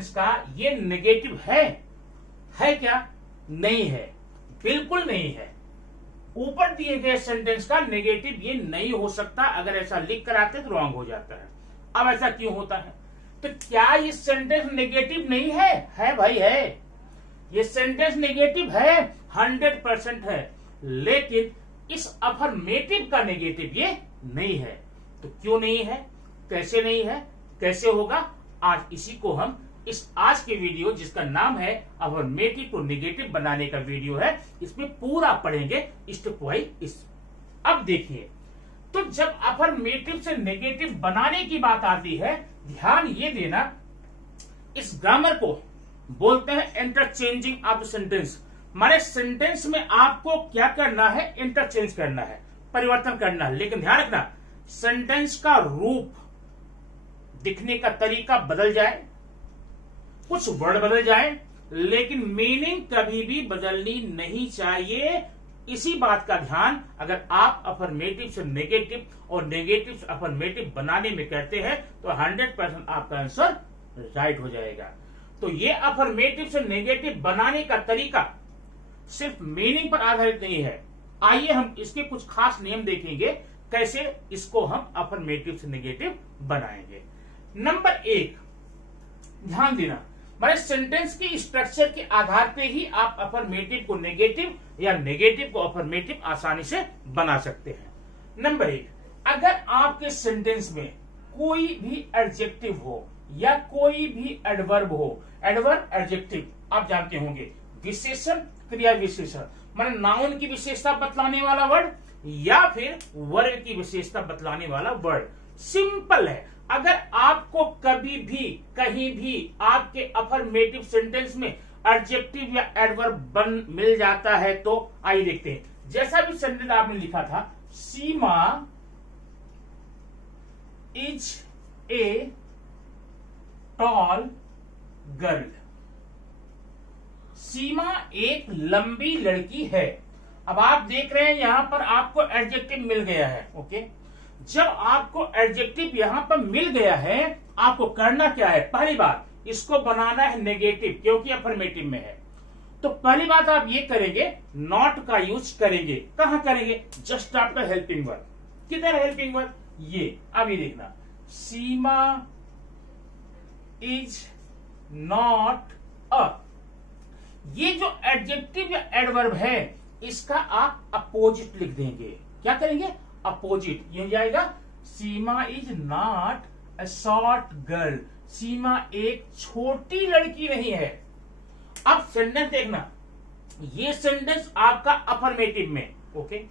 Sentence का ये negative है क्या? नहीं है, बिल्कुल नहीं है। ऊपर दिए गए सेंटेंस का नेगेटिव ये नहीं हो सकता। अगर ऐसा लिख कर आते तो रॉन्ग हो जाता है। अब ऐसा क्यों होता है? तो क्या ये सेंटेंस नेगेटिव नहीं है? है भाई, है। ये सेंटेंस नेगेटिव है, 100% है, लेकिन इस अफर्मेटिव का नेगेटिव ये नहीं है। तो क्यों नहीं है, कैसे नहीं है, कैसे होगा, आज इसी को हम इस आज के वीडियो, जिसका नाम है अफर्मेटिव को नेगेटिव बनाने का वीडियो है, इसमें पूरा पढ़ेंगे स्टेप वाइज। अब देखिए, तो जब अफर्मेटिव से नेगेटिव बनाने की बात आती है, ध्यान ये देना, इस ग्रामर को बोलते हैं इंटरचेंजिंग ऑफ सेंटेंस। हमारे सेंटेंस में आपको क्या करना है? इंटरचेंज करना है, परिवर्तन करना है। लेकिन ध्यान रखना, सेंटेंस का रूप, दिखने का तरीका बदल जाए, कुछ वर्ड बदल जाए, लेकिन मीनिंग कभी भी बदलनी नहीं चाहिए। इसी बात का ध्यान अगर आप अफर्मेटिव से नेगेटिव और नेगेटिव से अफर्मेटिव बनाने में करते हैं तो 100% आपका आंसर राइट हो जाएगा। तो ये अफर्मेटिव से नेगेटिव बनाने का तरीका सिर्फ मीनिंग पर आधारित नहीं है। आइए हम इसके कुछ खास नियम देखेंगे, कैसे इसको हम अफर्मेटिव से नेगेटिव बनाएंगे। नंबर 1, ध्यान देना, हमारे सेंटेंस की स्ट्रक्चर के आधार पे ही आप अफर्मेटिव को नेगेटिव या नेगेटिव को अफर्मेटिव आसानी से बना सकते हैं। नंबर 1, अगर आपके सेंटेंस में कोई भी एडजेक्टिव हो या कोई भी एडवर्ब हो, एडवर्ब एडजेक्टिव आप जानते होंगे, विशेषण, क्रिया विशेषण, माने नाउन की विशेषता बतलाने वाला वर्ड या फिर वर्ब की विशेषता बतलाने वाला वर्ड। सिंपल है। अगर आपको कभी भी कहीं भी आपके अफर्मेटिव सेंटेंस में एडजेक्टिव या एडवर्ब मिल जाता है तो आइए देखते हैं। जैसा भी सेंटेंस आपने लिखा था, सीमा is a tall girl. Seema एक लंबी लड़की है। अब आप देख रहे हैं यहां पर आपको एडजेक्टिव मिल गया है। ओके, जब आपको एडजेक्टिव यहां पर मिल गया है, आपको करना क्या है? पहली बात, इसको बनाना है नेगेटिव, क्योंकि अफर्मेटिव में है। तो पहली बात आप ये करेंगे, नॉट का यूज करेंगे। कहां करेंगे? Just after helping verb. किधर हेल्पिंग वर्ब? ये। अब ये देखना, सीमा इज नॉट अ, ये जो एडजेक्टिव या एडवर्ब है, इसका आप अपोजिट लिख देंगे। क्या करेंगे? अपोजिट। ये हो जाएगा, Seema is not a short girl. Seema एक छोटी लड़की नहीं है। अब सेंटेंस देखना, ये सेंटेंस आपका अफर्मेटिव में, ओके,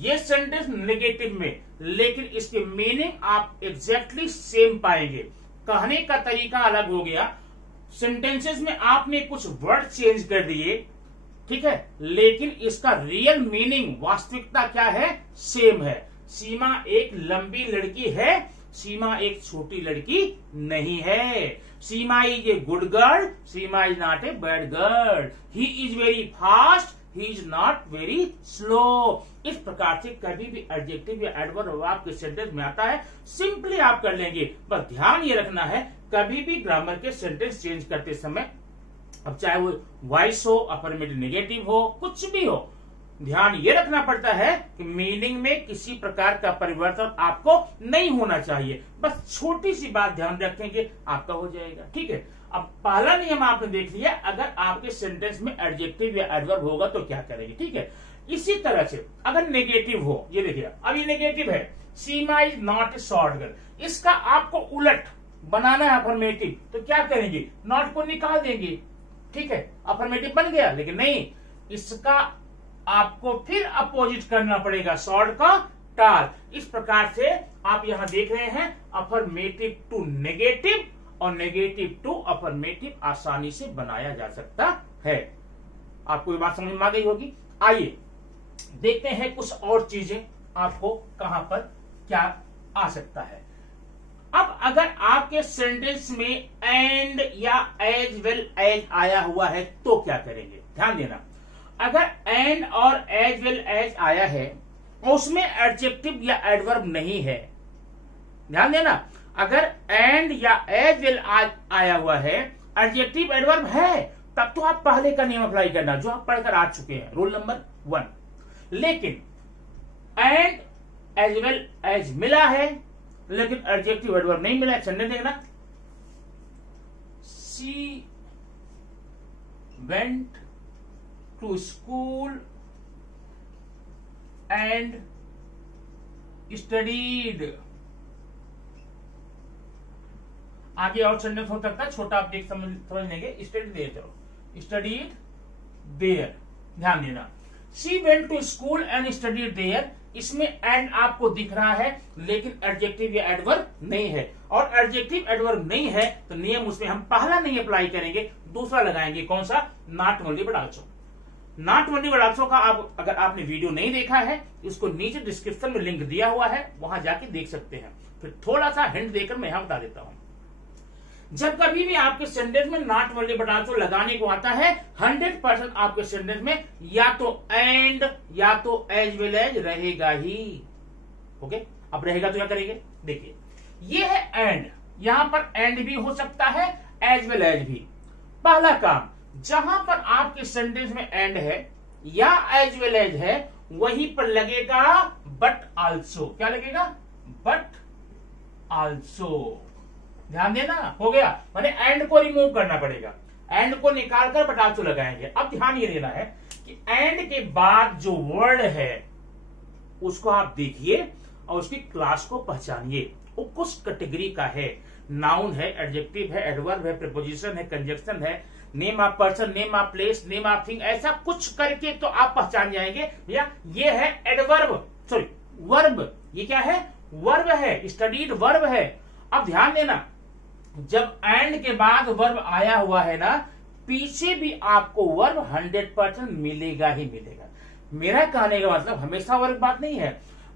ये सेंटेंस नेगेटिव में, लेकिन इसके मीनिंग आप एग्जैक्टली सेम पाएंगे। कहने का तरीका अलग हो गया, सेंटेंसेस में आपने कुछ वर्ड चेंज कर दिए, ठीक है, लेकिन इसका रियल मीनिंग, वास्तविकता क्या है? सेम है। सीमा एक लंबी लड़की है, सीमा एक छोटी लड़की नहीं है। Seema is a good girl, Seema is not a bad girl. He is very fast, he is not very slow. इस प्रकार से कभी भी एडजेक्टिव या एडवर्ब आपके सेंटेंस में आता है, सिंपली आप कर लेंगे। बस ध्यान ये रखना है, कभी भी ग्रामर के सेंटेंस चेंज करते समय, अब चाहे वो वॉइस हो, अफर्मेटिव नेगेटिव हो, कुछ भी हो, ध्यान ये रखना पड़ता है कि मीनिंग में किसी प्रकार का परिवर्तन आपको नहीं होना चाहिए। बस छोटी सी बात ध्यान रखेंगे, आपका हो जाएगा। ठीक है, अब पहला नियम आपने देख लिया, अगर आपके सेंटेंस में एडजेक्टिव या एडवर्ब होगा तो क्या करेंगे। ठीक है, इसी तरह से अगर नेगेटिव हो, ये देखिए अब ये नेगेटिव है, Seema is not a short girl, इसका आपको उलट बनाना है अफर्मेटिव, तो क्या करेंगे? नॉट को निकाल देंगे। ठीक है, अफर्मेटिव बन गया, लेकिन नहीं, इसका आपको फिर अपोजिट करना पड़ेगा, शॉर्ट का टाल। इस प्रकार से आप यहां देख रहे हैं, अफर्मेटिव टू नेगेटिव और नेगेटिव टू अफर्मेटिव आसानी से बनाया जा सकता है। आपको ये बात समझ में आ गई होगी। आइए देखते हैं कुछ और चीजें आपको कहां पर क्या आ सकता है। अब अगर आपके सेंटेंस में एंड या एज वेल एज आया हुआ है तो क्या करेंगे? ध्यान देना, अगर एंड और एज वेल एज आया है और उसमें एडजेक्टिव या एडवर्ब नहीं है, ध्यान देना, अगर एंड या एज वेल आया हुआ है एडजेक्टिव एडवर्ब है तब तो आप पहले का नियम अप्लाई करना जो आप पढ़कर आ चुके हैं, रूल नंबर 1। लेकिन एंड एज वेल एज मिला है लेकिन एडजेक्टिव एडवर्ब नहीं मिला है। सेंटेंस देखना, she went to school and studied. आगे और सेंटेंस हो सकता है, छोटा आप देख समझ लेंगे। स्टडीड देयर, चलो स्टडीड देयर, ध्यान देना। She went to school and studied there, इसमें एंड आपको दिख रहा है लेकिन एडजेक्टिव या एडवर्ब नहीं है, और एडजेक्टिव एडवर्ब नहीं है तो नियम उसमें हम पहला नहीं अप्लाई करेंगे, दूसरा लगाएंगे। कौन सा? Not only but also. Not only but also का आप अगर आपने वीडियो नहीं देखा है, इसको नीचे डिस्क्रिप्शन में लिंक दिया हुआ है, वहां जाके देख सकते हैं। फिर थोड़ा सा हिंट देकर मैं यहां बता देता हूं। जब कभी भी आपके सेंटेंस में नॉट ओनली बट आल्सो लगाने को आता है, 100% आपके सेंटेंस में या तो एंड या तो एज वेल एज रहेगा ही। ओके, अब रहेगा तो क्या करेंगे? देखिए, ये है एंड, यहां पर एंड भी हो सकता है, एज वेल एज भी। पहला काम, जहां पर आपके सेंटेंस में एंड है या एज वेल एज है, वहीं पर लगेगा बट आल्सो। क्या लगेगा? But also. ध्यान देना, हो गया। माने एंड को रिमूव करना पड़ेगा, एंड को निकालकर बट आल्सो लगाएंगे। अब ध्यान ये देना है कि एंड के बाद जो वर्ड है उसको आप देखिए और उसकी क्लास को पहचानिए। वो कुछ कैटेगरी का है, नाउन है, एडजेक्टिव है, एडवर्ब है, प्रीपोजिशन है, कंजक्शन है, name of person, name of place, name of thing, ऐसा कुछ करके तो आप पहचान जाएंगे भैया ये है एडवर्ब, सॉरी वर्ब। ये क्या है? वर्ब है, स्टडीड वर्ब है। अब ध्यान देना, जब एंड के बाद वर्ब आया हुआ है ना, पीछे भी आपको वर्ब 100% मिलेगा ही मिलेगा। मेरा कहने का मतलब हमेशा वर्ब बात नहीं है,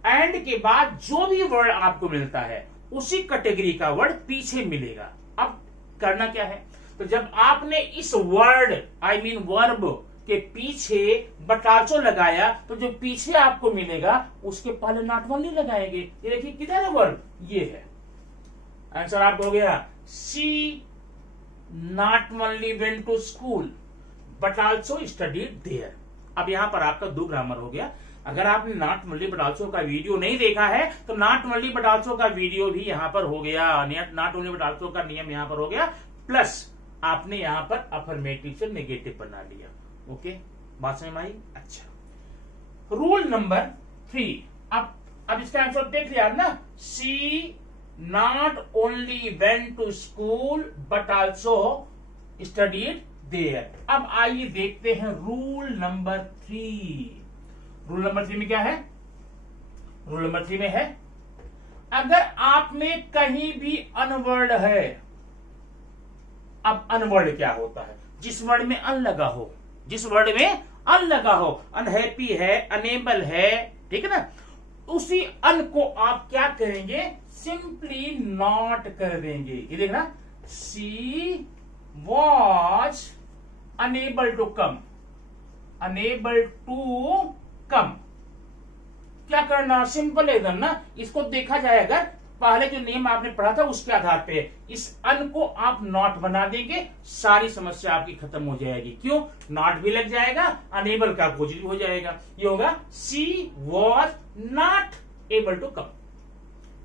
एंड के बाद जो भी वर्ड आपको मिलता है उसी कैटेगरी का वर्ड पीछे मिलेगा। अब करना क्या है? तो जब आपने इस वर्ड आई मीन वर्ब के पीछे बट आल्सो लगाया, तो जो पीछे आपको मिलेगा उसके पहले नॉट ओनली लगाएंगे। ये देखिए किधर है वर्ब? ये है। आंसर आपको हो गया, she not only went to school but also studied there. अब यहां पर आपका दो ग्रामर हो गया। अगर आपने नॉट ओनली बट आल्सो का वीडियो नहीं देखा है तो नॉट ओनली बट आल्सो का वीडियो भी यहां पर हो गया, नॉट ओनली बट आल्सो का नियम यहां पर हो गया, प्लस आपने यहां पर अफर्मेटिव से नेगेटिव बना लिया। ओके, बात समझ में आई? अच्छा, रूल नंबर 3। अब इसका आंसर देख लिया ना, she not only went to school but also studied there. अब आइए देखते हैं रूल नंबर 3। रूल नंबर 3 में क्या है? रूल नंबर 3 में है, अगर आप में कहीं भी अनवर्ड है। अब अनवर्ड क्या होता है? जिस वर्ड में अन लगा हो, जिस वर्ड में अन लगा हो, अनहैप्पी है, अनेबल है, ठीक है ना, उसी अन को आप क्या करेंगे? सिंपली नॉट कर देंगे। ये देखना, she was unable to come, unable to come. क्या करना? सिंपल एकदम ना। इसको देखा जाए अगर पहले जो नियम आपने पढ़ा था उसके आधार पे, इस अन को आप नॉट बना देंगे, सारी समस्या आपकी खत्म हो जाएगी। क्यों? नॉट भी लग जाएगा, अनेबल का अपोजिट भी हो जाएगा। ये होगा she was not able to come.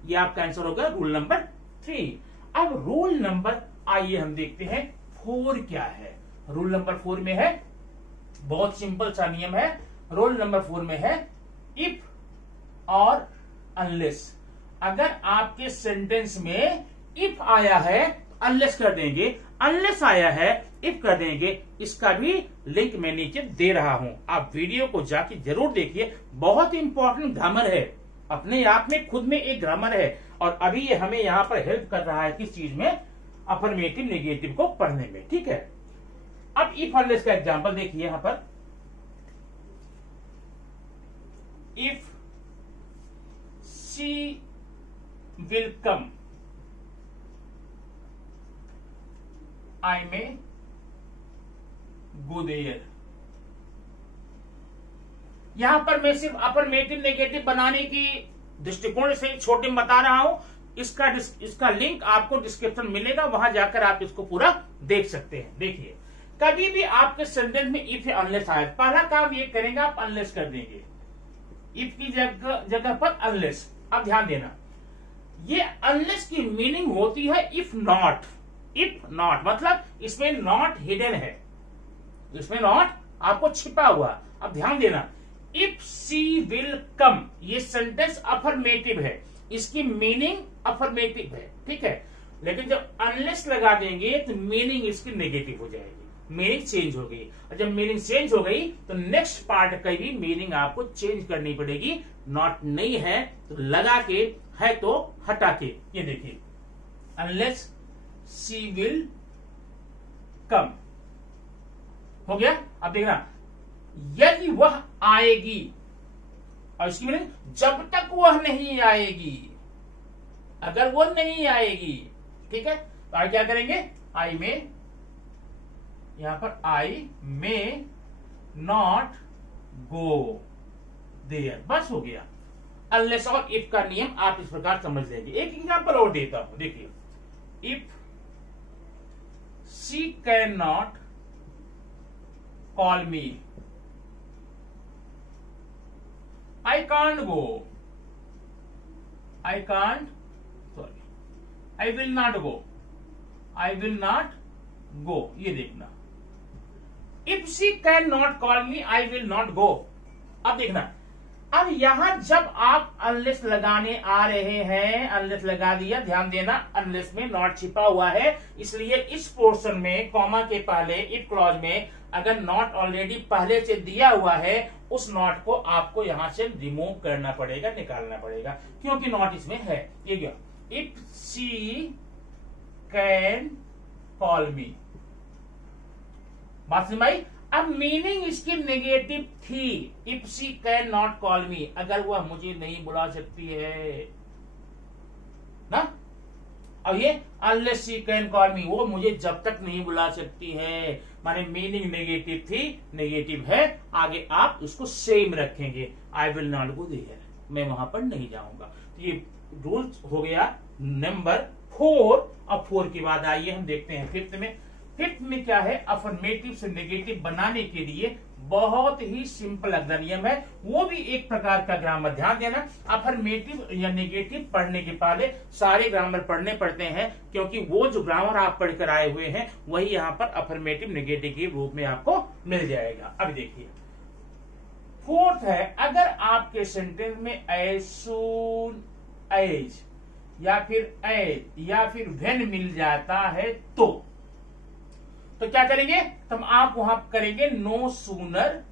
ये आपका आंसर होगा रूल नंबर 3। अब रूल नंबर, आइए हम देखते हैं 4 क्या है। रूल नंबर 4 में है, बहुत सिंपल सा नियम है। रूल नंबर 4 में है, इफ और अनलेस। अगर आपके सेंटेंस में इफ आया है अनलेस कर देंगे, अनलेस आया है इफ कर देंगे। इसका भी लिंक मैं नीचे दे रहा हूं, आप वीडियो को जाके जरूर देखिए। बहुत इंपॉर्टेंट ग्रामर है, अपने आप में खुद में एक ग्रामर है, और अभी ये हमें यहां पर हेल्प कर रहा है किस चीज में? अफर्मेटिव नेगेटिव को पढ़ने में, ठीक है। अब इफ अनलेस का एग्जांपल देखिए यहां पर, if she will come, I may go there। यहां पर मैं सिर्फ अफर्मेटिव नेगेटिव बनाने की दृष्टिकोण से छोटे में बता रहा हूं, इसका लिंक आपको डिस्क्रिप्शन मिलेगा, वहां जाकर आप इसको पूरा देख सकते हैं। देखिए, कभी भी आपके सेंटेंस में इफ या अनलेस आए, पहला काम ये करेंगे आप अनलेस कर देंगे, इफ की जगह पर अनलेस। अब ध्यान देना, ये अनलेस की मीनिंग होती है इफ नॉट। इफ नॉट मतलब इसमें नॉट हिडन है, इसमें नॉट आपको छिपा हुआ। अब ध्यान देना, इफ सी विल कम, ये सेंटेंस अफर्मेटिव है, इसकी मीनिंग अफर्मेटिव है, ठीक है। लेकिन जब अनलेस लगा देंगे तो मीनिंग इसकी नेगेटिव हो जाएगी, मीनिंग चेंज हो गई। और जब मीनिंग चेंज हो गई तो नेक्स्ट पार्ट की भी मीनिंग आपको चेंज करनी पड़ेगी। नॉट नहीं है तो लगा के, है तो हटा के। ये देखिए, अनलेस सी विल कम हो गया। अब देखना, यदि वह आएगी, और इसकी मीनिंग जब तक वह नहीं आएगी, अगर वह नहीं आएगी, ठीक है, तो आई क्या करेंगे, आई में, यहां पर आई में नॉट गो देयर, बस हो गया। अनलेस और इफ का नियम आप इस प्रकार समझ लेंगे। एक एग्जांपल और देता हूं, देखिए, if she can not call me, I can't go, I can't, sorry, I will not go, I will not गो। ये देखना, if she can not call me, I will not गो। अब देखना, अब यहां जब आप अनलेस लगाने आ रहे हैं, अनलेस लगा दिया, ध्यान देना अनलेस में नॉट छिपा हुआ है, इसलिए इस पोर्शन में कॉमा के पहले इफ क्लॉज में अगर नॉट ऑलरेडी पहले से दिया हुआ है, उस नॉट को आपको यहां से रिमूव करना पड़ेगा, निकालना पड़ेगा, क्योंकि नॉट इसमें है। ये क्या, इफ शी कैन कॉल मी, बात समझ आई। अब मीनिंग इसकी नेगेटिव थी, if she can not call मी, अगर वह मुझे नहीं बुला सकती है ना। अब ये अनलेस शी कैन कॉल मी, वो मुझे जब तक नहीं बुला सकती है, माने मीनिंग नेगेटिव थी, नेगेटिव है, आगे आप इसको सेम रखेंगे, I will not go there, मैं वहां पर नहीं जाऊंगा। तो ये रूल हो गया नंबर 4। अब 4 के बाद आइए हम देखते हैं फिफ्थ में। फिफ्थ में क्या है, अफर्मेटिव से नेगेटिव बनाने के लिए बहुत ही सिंपल अगला नियम है, वो भी एक प्रकार का ग्रामर। ध्यान देना, अफर्मेटिव या नेगेटिव पढ़ने के पहले सारे ग्रामर पढ़ने पड़ते हैं, क्योंकि वो जो ग्रामर आप पढ़कर आए हुए हैं वही यहाँ पर अफर्मेटिव नेगेटिव के रूप में आपको मिल जाएगा। अब देखिए, फोर्थ है, अगर आपके सेंटेंस में एज सून एज या फिर एज या फिर व्हेन मिल जाता है तो क्या करेंगे, तो आप वहां करेंगे नो सूनर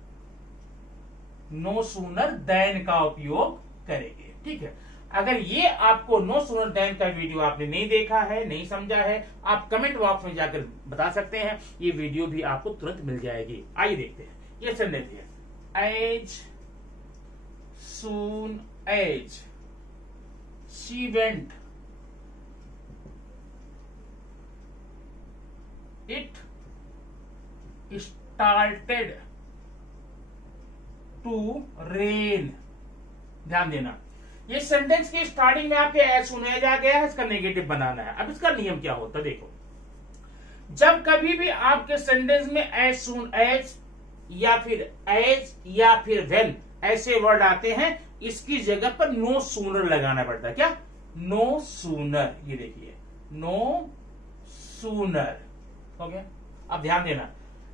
देन का उपयोग करेंगे, ठीक है। अगर ये आपको नो सूनर देन का वीडियो आपने नहीं देखा है, नहीं समझा है, आप कमेंट बॉक्स में जाकर बता सकते हैं, ये वीडियो भी आपको तुरंत मिल जाएगी। आइए देखते हैं, ये सेंटेंस है, as soon as she went it started to rain। ध्यान देना, ये सेंटेंस की स्टार्टिंग में आपके एज सुनाया जा गया है, इसका नेगेटिव बनाना है। अब इसका नियम क्या होता है, देखो, जब कभी भी आपके सेंटेंस में एज सुन एज या फिर व्हेन ऐसे वर्ड आते हैं, इसकी जगह पर नो सूनर लगाना पड़ता है। क्या, नो सूनर, ये देखिए, नो सूनर हो गया। अब ध्यान देना,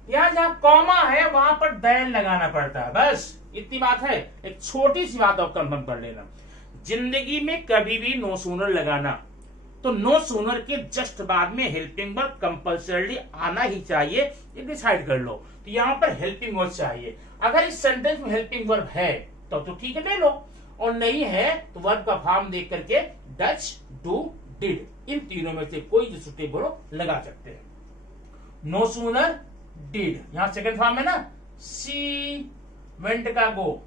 यहां जहां कॉमा है वहां पर देन लगाना पड़ता है, बस इतनी बात है। एक छोटी सी बात आप कंफर्म कर लेना, जिंदगी में कभी भी नो सूनर लगाना, तो नो सूनर के जस्ट बाद में हेल्पिंग वर्ब कंपल्सरी आना ही चाहिए, ये डिसाइड कर लो। तो यहाँ पर हेल्पिंग वर्ब चाहिए। अगर इस सेंटेंस में हेल्पिंग वर्ब है तो ठीक है, ले लो, और नहीं है तो वर्ब का फॉर्म देख करके डच, डू, डिड, इन तीनों में से कोई जो सुटेबल हो लगा सकते हैं। नो सूनर डिड, यहां सेकंड फॉर्म है ना, सी वेंट का गो,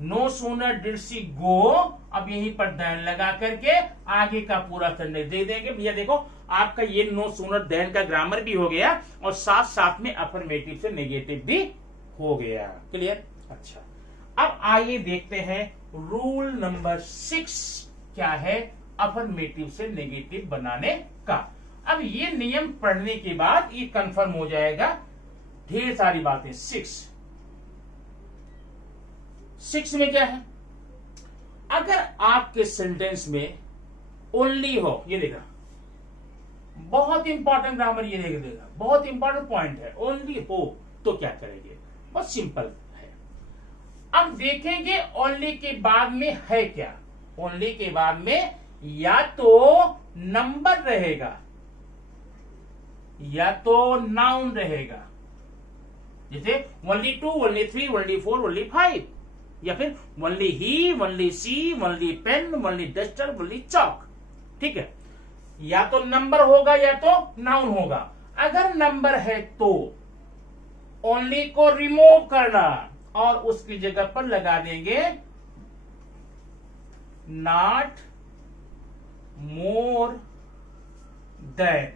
नो सूनर डिड सी गो। अब यहीं पर देन लगा करके आगे का पूरा सेंटेंस दे देंगे। भैया देखो, आपका ये नो सूनर देन का ग्रामर भी हो गया और साथ साथ में अफर्मेटिव से नेगेटिव भी हो गया। क्लियर? अच्छा, अब आइए देखते हैं रूल नंबर 6 क्या है अफर्मेटिव से नेगेटिव बनाने का। अब ये नियम पढ़ने के बाद ये कंफर्म हो जाएगा ढेर सारी बातें। 6 में क्या है, अगर आपके सेंटेंस में ओनली हो, ये देखा बहुत इंपॉर्टेंट ग्रामर, ये देगा बहुत इंपॉर्टेंट पॉइंट है, ओनली हो तो क्या करेंगे, बहुत सिंपल है। अब देखेंगे ओनली के बाद में है क्या। ओनली के बाद में या तो नंबर रहेगा या तो नाउन रहेगा, जैसे ओनली 2, ओनली 3, ओनली 4, ओनली 5, या फिर only he, only she, only pen, only duster, only chalk. ठीक है, या तो नंबर होगा या तो नाउन होगा। अगर नंबर है तो ओनली को रिमूव करना और उसकी जगह पर लगा देंगे नॉट मोर देन।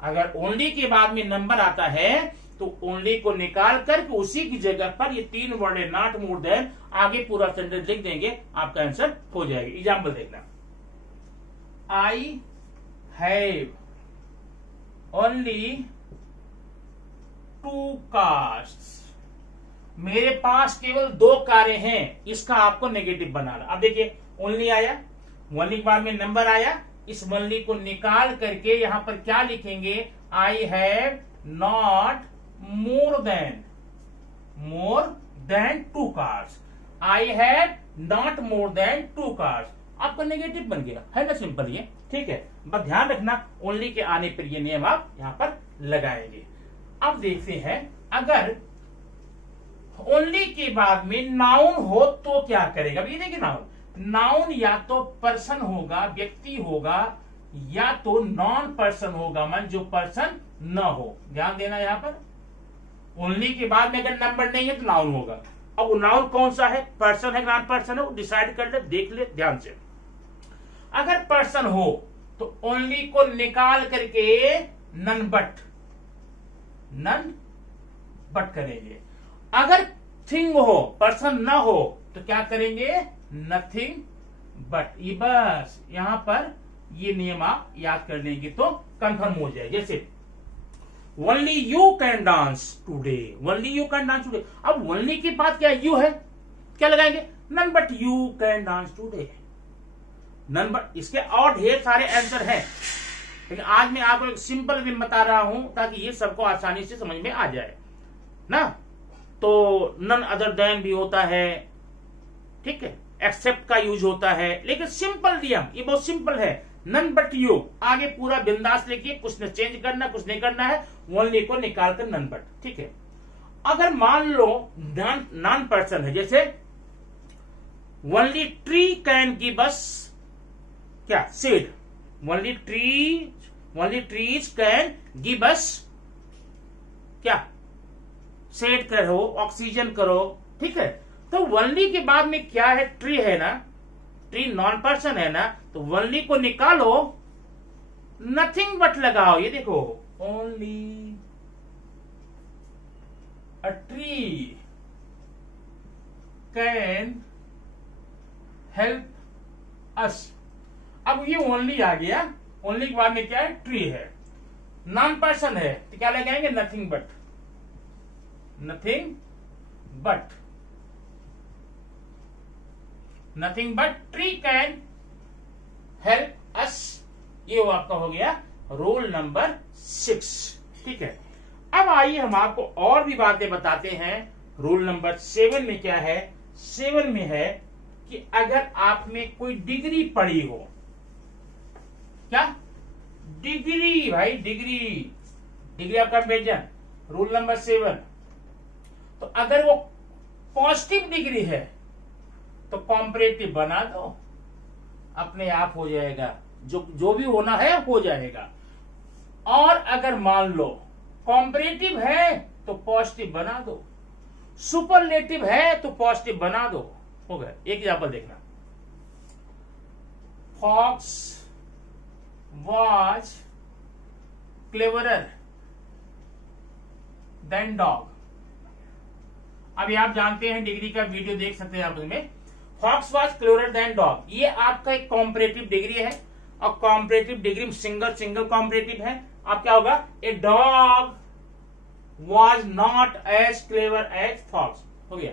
अगर ओनली के बाद में नंबर आता है तो ओनली को निकाल करके उसी की जगह पर ये 3 वर्ड है नॉट मोर देन, आगे पूरा सेंटेंस लिख देंगे, आपका आंसर हो जाएगा। एग्जाम्पल देखना, आई हैव ओनली 2 कार्स। मेरे पास केवल 2 कारें हैं, इसका आपको नेगेटिव बनाना। अब देखिए ओनली आया, ओनली के बाद में नंबर आया, इस ओनली को निकाल करके यहां पर क्या लिखेंगे, I have not more than 2 cars. I have not more than 2 cars, आपका नेगेटिव बन गया, है ना, सिंपल ये। ठीक है, बस ध्यान रखना ओनली के आने पर ये नियम आप यहां पर लगाएंगे। अब देखते हैं अगर ओनली के बाद में नाउन हो तो क्या करेगा। अब ये देखिए नाउन या तो पर्सन होगा, व्यक्ति होगा, या तो नॉन पर्सन होगा, मन जो पर्सन न हो। ध्यान देना यहां पर ओनली के बाद में अगर नंबर नहीं है तो नाउन होगा। अब वो नाउन कौन सा है, पर्सन है नॉन पर्सन है, वो डिसाइड कर ले, देख ले ध्यान से। अगर पर्सन हो तो ओनली को निकाल करके नन बट करेंगे। अगर थिंग हो, पर्सन न हो, तो क्या करेंगे, नथिंग बट। ये बस यहां पर ये नियम आप याद कर लेंगे तो कंफर्म हो जाए। जैसे only you can dance today, only you can dance today. अब ओनली के बाद क्या यू है, क्या लगाएंगे, none but you can dance today, none but. इसके और ढेर सारे आंसर हैं, लेकिन आज मैं आपको एक सिंपल वे बता रहा हूं ताकि ये सबको आसानी से समझ में आ जाए ना। तो नन अदर देन भी होता है, ठीक है, एक्सेप्ट का यूज होता है, लेकिन सिंपल नियम ये बहुत सिंपल है, नन बट यू। आगे पूरा बिंदास लिखिए, कुछ न चेंज करना कुछ नहीं करना है, ओनली को निकालकर नन बट। ठीक है, अगर मान लो नॉन पर्सन है, जैसे only tree can give us क्या, seed. Only trees can give us क्या, सेड करो, ऑक्सीजन करो। ठीक है, तो ओनली के बाद में क्या है, ट्री है ना, ट्री नॉन पर्सन है ना, तो ओनली को निकालो, नथिंग बट लगाओ। ये देखो only a tree can help us. अब ये ओनली आ गया, ओनली के बाद में क्या है, ट्री है, नॉन पर्सन है, तो क्या लगाएंगे, nothing but. Nothing but tree can help us. ये वो आपका हो गया रूल नंबर 6। ठीक है, अब आइए हम आपको और भी बातें बताते हैं। रूल नंबर 7 में क्या है, 7 में है कि अगर आप में कोई डिग्री पड़ी हो, क्या डिग्री, भाई degree of comparison, rule number 7। तो अगर वो पॉजिटिव डिग्री है तो कॉम्परेटिव बना दो, अपने आप हो जाएगा, जो भी होना है हो जाएगा। और अगर मान लो कॉम्परेटिव है तो पॉजिटिव बना दो, सुपरलेटिव है तो पॉजिटिव बना दो, हो गया। एक एग्जांपल देखना, fox was cleverer than dog. अभी आप जानते हैं डिग्री का वीडियो देख सकते हैं आप उसमें। Fox was cleverer than dog, ये आपका एक कॉम्परेटिव डिग्री है, और कॉम्परेटिव डिग्री में सिंगल कॉम्परेटिव है। अब क्या होगा, a dog was not as clever as fox, हो गया।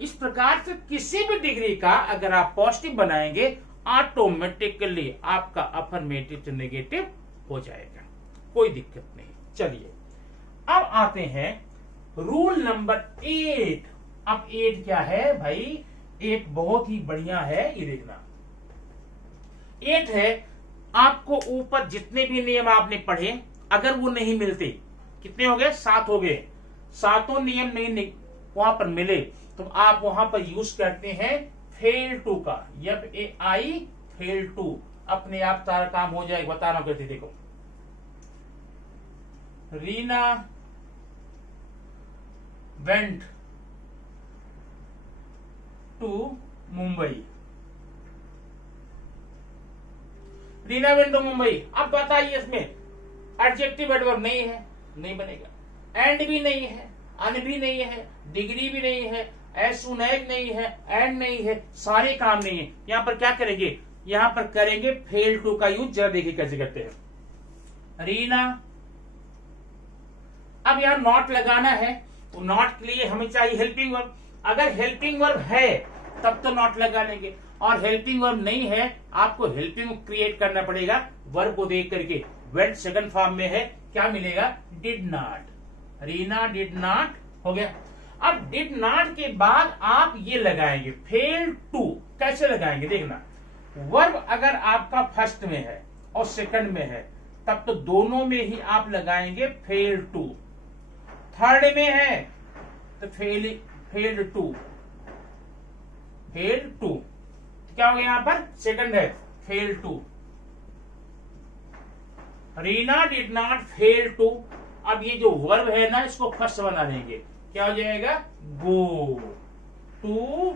इस प्रकार से किसी भी डिग्री का अगर आप पॉजिटिव बनाएंगे ऑटोमेटिकली आपका अफर्मेटिव तो नेगेटिव हो जाएगा, कोई दिक्कत नहीं। चलिए अब आते हैं रूल नंबर 8। अब 8 क्या है भाई, 8 बहुत ही बढ़िया है, ये देखना। 8 है, आपको ऊपर जितने भी नियम आपने पढ़े अगर वो नहीं मिलते, कितने हो गए, 7 हो गए, 7 नियम नहीं वहां पर मिले तो आप वहां पर यूज करते हैं फेल टू का, FAI फेल टू, अपने आप सारा काम हो जाएगा। बता रहा हूं कैसे, देखो। Reena went to Mumbai, Reena went to Mumbai. अब बताइए इसमें एडजेक्टिव एडवर्ब नहीं है, नहीं बनेगा, एंड भी नहीं है, अन भी नहीं है, डिग्री भी नहीं है, एज सून एज नहीं है, एंड नहीं है, सारे काम नहीं है। यहां पर क्या करेंगे, यहां पर करेंगे फेल टू का यूज। जरा देखिए कैसे करते हैं। रीना, अब यहां नॉट लगाना है, तो नॉट के लिए हमें चाहिए हेल्पिंग वर्ब। अगर हेल्पिंग वर्ब है तब तो नॉट लगा लेंगे, और हेल्पिंग वर्ब नहीं है आपको हेल्पिंग क्रिएट करना पड़ेगा वर्ब को देख करके। वेंट सेकंड फॉर्म में है, क्या मिलेगा, did not. Reena did not, हो गया। अब डिड नॉट के बाद आप ये लगाएंगे फेल टू। कैसे लगाएंगे देखना, वर्ब अगर आपका फर्स्ट में है और सेकंड में है तब तो दोनों में ही आप लगाएंगे फेल टू। थर्ड में है तो फेल्ड टू, फेल टू क्या हो गया, यहां पर सेकंड है fail to. Reena did not fail to. अब ये जो वर्ब है ना, इसको फर्स्ट बना देंगे, क्या हो जाएगा, go to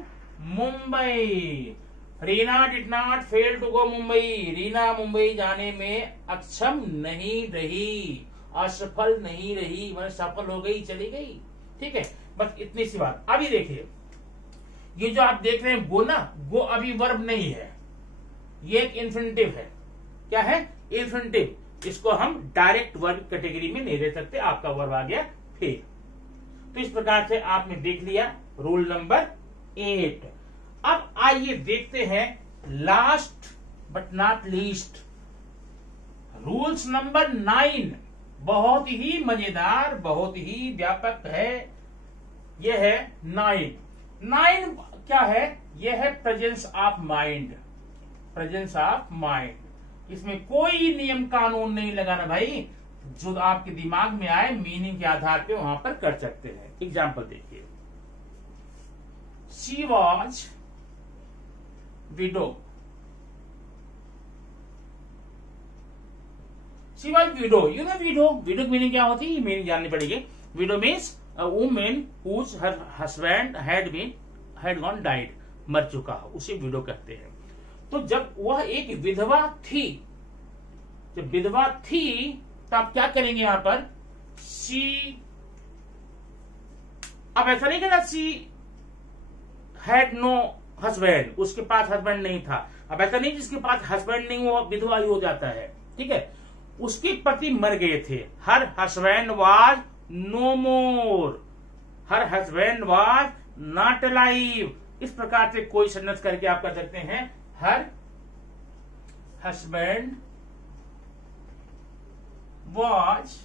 Mumbai. Reena did not fail to go Mumbai, Reena Mumbai जाने में अक्षम नहीं रही, असफल नहीं रही, मतलब सफल हो गई, चली गई। ठीक है, बस इतनी सी बात। अभी देखिए ये जो आप देख रहे हैं गो ना, गो अभी वर्ब नहीं है, ये एक इन्फिनिटिव है। क्या है, इन्फिनिटिव। इसको हम डायरेक्ट वर्ब कैटेगरी में नहीं दे सकते, आपका वर्ब आ गया फेल। तो इस प्रकार से आपने देख लिया रूल नंबर 8। अब आइए देखते हैं last but not least rules number 9। बहुत ही मजेदार, बहुत ही व्यापक है। यह है 9 क्या है, यह है presence of mind. Presence of mind, इसमें कोई नियम कानून नहीं लगाना भाई, जो आपके दिमाग में आए मीनिंग के आधार पे वहां पर कर सकते हैं। एग्जाम्पल देखिए, she was window, she was window. You know window, window की मीनिंग क्या होती है, मीनिंग जाननी पड़ेगी। Window means a woman whose her husband had gone died, मर चुका हो, उसे विडो कहते हैं। तो जब वह एक विधवा थी, जब विधवा थी तो आप क्या करेंगे यहां पर, सी। अब ऐसा नहीं कहना सी हैड नो हस्बैंड, उसके पास हस्बैंड नहीं था। अब ऐसा नहीं जिसके पास हस्बैंड नहीं वो विधवा ही हो जाता है। ठीक है, उसके पति मर गए थे, her husband was no more, her husband was not alive. इस प्रकार से कोई सेंटेंस करके आप कर सकते हैं, her husband was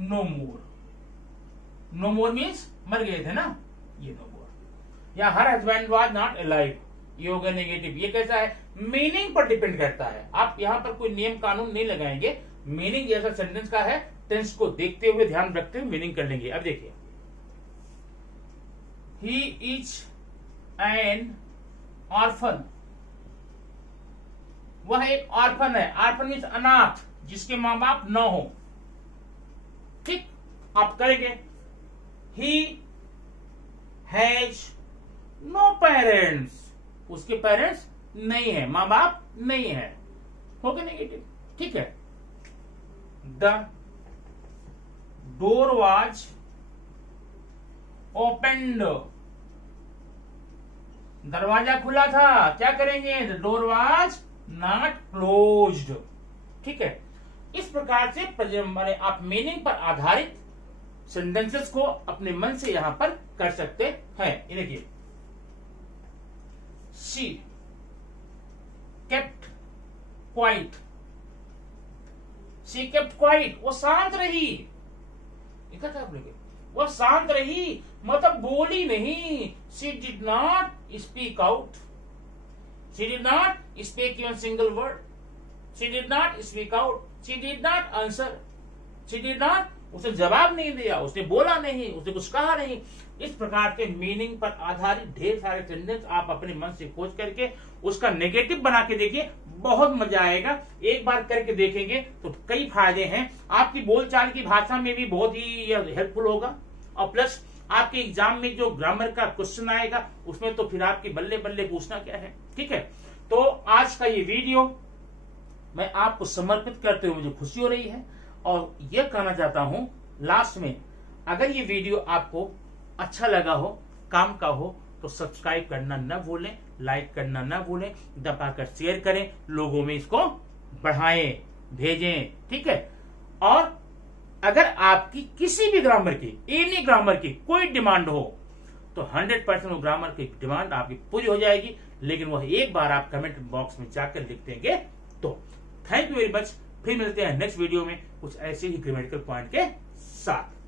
no more. No more means मर गए थे ना, ये नो मोर। या her husband was not alive, ये होगा नेगेटिव। ये कैसा है, मीनिंग पर डिपेंड करता है। आप यहां पर कोई नियम कानून नहीं लगाएंगे, मीनिंग जैसा सेंटेंस का है टेंस को देखते हुए ध्यान रखते हुए मीनिंग कर लेंगे। अब देखिए, ही इज एन ऑर्फन, वह एक ऑर्फन है। ऑर्फन मीन्स अनाथ, जिसके मां बाप न हो। ठीक, आप करेंगे, ही हैज नो पेरेंट्स, उसके पेरेंट्स नहीं है, मां बाप नहीं है, हो गया नेगेटिव। ठीक है, द डोर वाज ओपेन्ड, दरवाजा खुला था, क्या करेंगे, the door was not closed. ठीक है, इस प्रकार से माने आप मीनिंग पर आधारित सेंटेंसेस को अपने मन से यहां पर कर सकते हैं। ये देखिए, she kept quite, she kept quite, वो शांत रही। लिखा था आप लोग, वो शांत रही मतलब बोली नहीं। She did not speak out, she did not speak even single word, she did not speak out, she did not answer, she did not, उसने जवाब नहीं दिया, उसने बोला नहीं, उसने कुछ कहा नहीं। इस प्रकार के मीनिंग पर आधारित ढेर सारे सेंटेंस आप अपने मन से खोज करके उसका नेगेटिव बना के देखिए, बहुत मजा आएगा। एक बार करके देखेंगे तो कई फायदे हैं, आपकी बोलचाल की भाषा में भी बहुत ही हेल्पफुल होगा, और प्लस आपके एग्जाम में जो ग्रामर का क्वेश्चन आएगा उसमें तो फिर आपकी बल्ले बल्ले पूछना क्या है। ठीक है, तो आज का ये वीडियो मैं आपको समर्पित करते हुए मुझे खुशी हो रही है, और यह कहना चाहता हूं लास्ट में, अगर ये वीडियो आपको अच्छा लगा हो, काम का हो, तो सब्सक्राइब करना न भूलें, लाइक करना न भूलें, दबाकर शेयर करें, लोगों में इसको बढ़ाएं, भेजें। ठीक है, और अगर आपकी किसी भी ग्रामर की, एनी ग्रामर की कोई डिमांड हो तो 100% वो ग्रामर की डिमांड आपकी पूरी हो जाएगी, लेकिन वह एक बार आप कमेंट बॉक्स में जाकर लिख देंगे तो। थैंक यू वेरी मच, फिर मिलते हैं नेक्स्ट वीडियो में कुछ ऐसे ही ग्रामेटिकल पॉइंट के साथ।